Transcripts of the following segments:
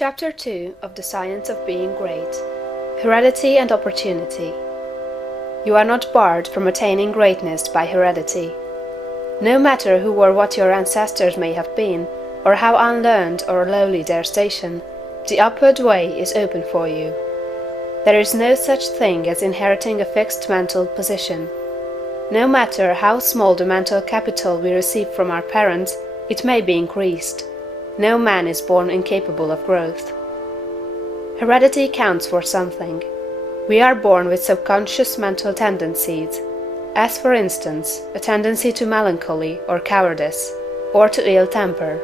Chapter 2 of The Science of Being Great. Heredity and Opportunity. You are not barred from attaining greatness by heredity. No matter who or what your ancestors may have been, or how unlearned or lowly their station, the upward way is open for you. There is no such thing as inheriting a fixed mental position. No matter how small the mental capital we receive from our parents, it may be increased. No man is born incapable of growth. Heredity counts for something. We are born with subconscious mental tendencies, as for instance, a tendency to melancholy or cowardice, or to ill temper.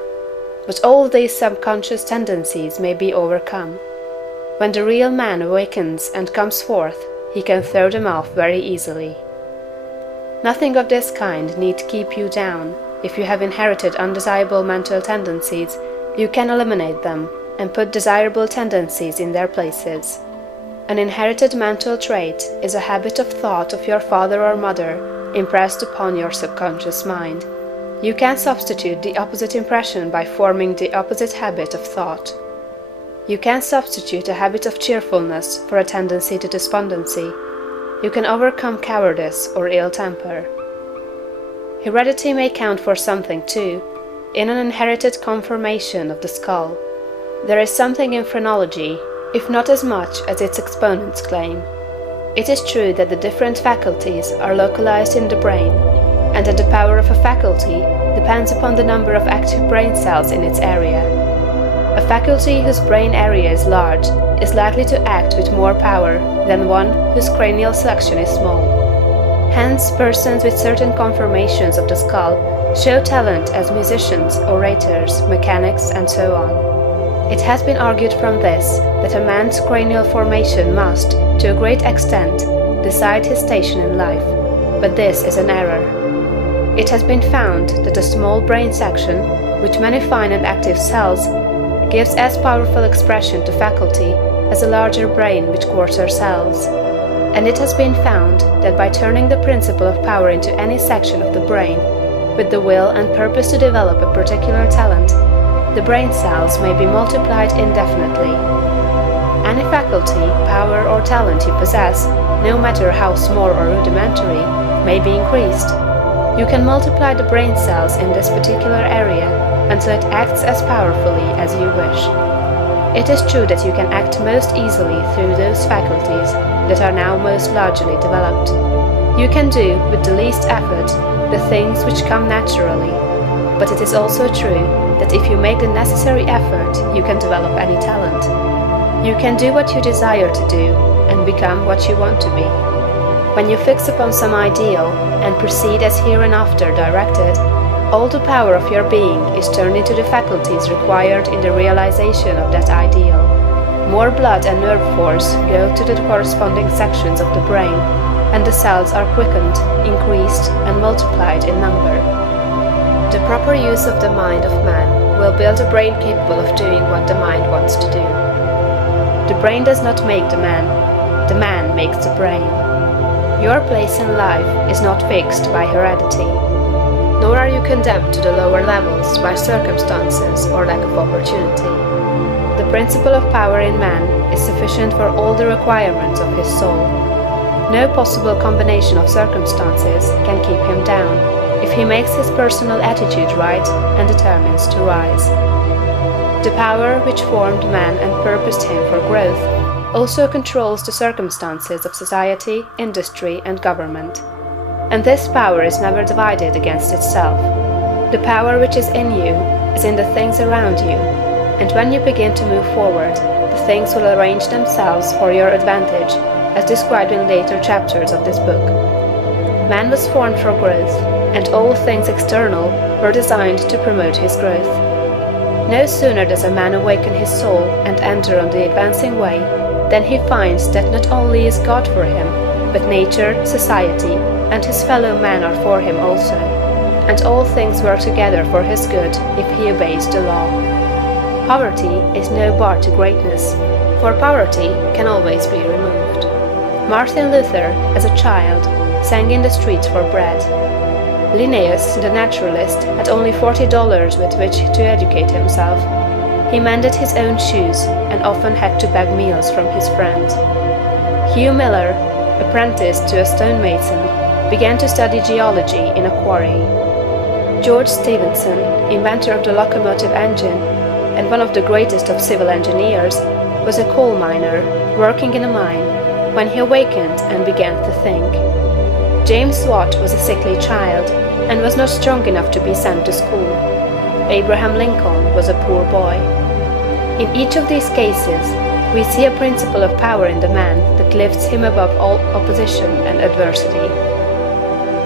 But all these subconscious tendencies may be overcome. When the real man awakens and comes forth, he can throw them off very easily. Nothing of this kind need keep you down. If you have inherited undesirable mental tendencies, you can eliminate them and put desirable tendencies in their places. An inherited mental trait is a habit of thought of your father or mother impressed upon your subconscious mind. You can substitute the opposite impression by forming the opposite habit of thought. You can substitute a habit of cheerfulness for a tendency to despondency. You can overcome cowardice or ill temper. Heredity may count for something too, in an inherited conformation of the skull. There is something in phrenology, if not as much as its exponents claim. It is true that the different faculties are localized in the brain, and that the power of a faculty depends upon the number of active brain cells in its area. A faculty whose brain area is large is likely to act with more power than one whose cranial section is small. Hence, persons with certain conformations of the skull show talent as musicians, orators, mechanics, and so on. It has been argued from this that a man's cranial formation must, to a great extent, decide his station in life, but this is an error. It has been found that a small brain section, with many fine and active cells, gives as powerful expression to faculty as a larger brain with coarser cells. And it has been found that by turning the principle of power into any section of the brain, with the will and purpose to develop a particular talent, the brain cells may be multiplied indefinitely. Any faculty, power, or talent you possess, no matter how small or rudimentary, may be increased. You can multiply the brain cells in this particular area until it acts as powerfully as you wish. It is true that you can act most easily through those faculties that are now most largely developed. You can do, with the least effort, the things which come naturally, but it is also true that if you make the necessary effort, you can develop any talent. You can do what you desire to do and become what you want to be. When you fix upon some ideal and proceed as hereinafter directed, all the power of your being is turned into the faculties required in the realization of that ideal. More blood and nerve force go to the corresponding sections of the brain, and the cells are quickened, increased, and multiplied in number. The proper use of the mind of man will build a brain capable of doing what the mind wants to do. The brain does not make the man makes the brain. Your place in life is not fixed by heredity, nor are you condemned to the lower levels by circumstances or lack of opportunity. The principle of power in man is sufficient for all the requirements of his soul. No possible combination of circumstances can keep him down if he makes his personal attitude right and determines to rise. The power which formed man and purposed him for growth also controls the circumstances of society, industry, and government. And this power is never divided against itself. The power which is in you is in the things around you, and when you begin to move forward, the things will arrange themselves for your advantage, as described in later chapters of this book. Man was formed for growth, and all things external were designed to promote his growth. No sooner does a man awaken his soul and enter on the advancing way, than he finds that not only is God for him, but nature, society, and his fellow men are for him also, and all things work together for his good if he obeys the law. Poverty is no bar to greatness, for poverty can always be removed. Martin Luther, as a child, sang in the streets for bread. Linnaeus, the naturalist, had only $40 with which to educate himself. He mended his own shoes and often had to beg meals from his friend. Hugh Miller, apprenticed to a stonemason, began to study geology in a quarry. George Stephenson, inventor of the locomotive engine and one of the greatest of civil engineers, was a coal miner working in a mine when he awakened and began to think. James Watt was a sickly child and was not strong enough to be sent to school. Abraham Lincoln was a poor boy. In each of these cases, we see a principle of power in the man that lifts him above all opposition and adversity.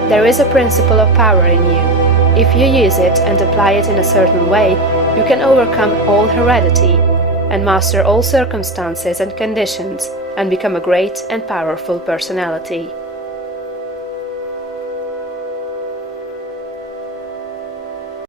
There is a principle of power in you. If you use it and apply it in a certain way, you can overcome all heredity and master all circumstances and conditions and become a great and powerful personality.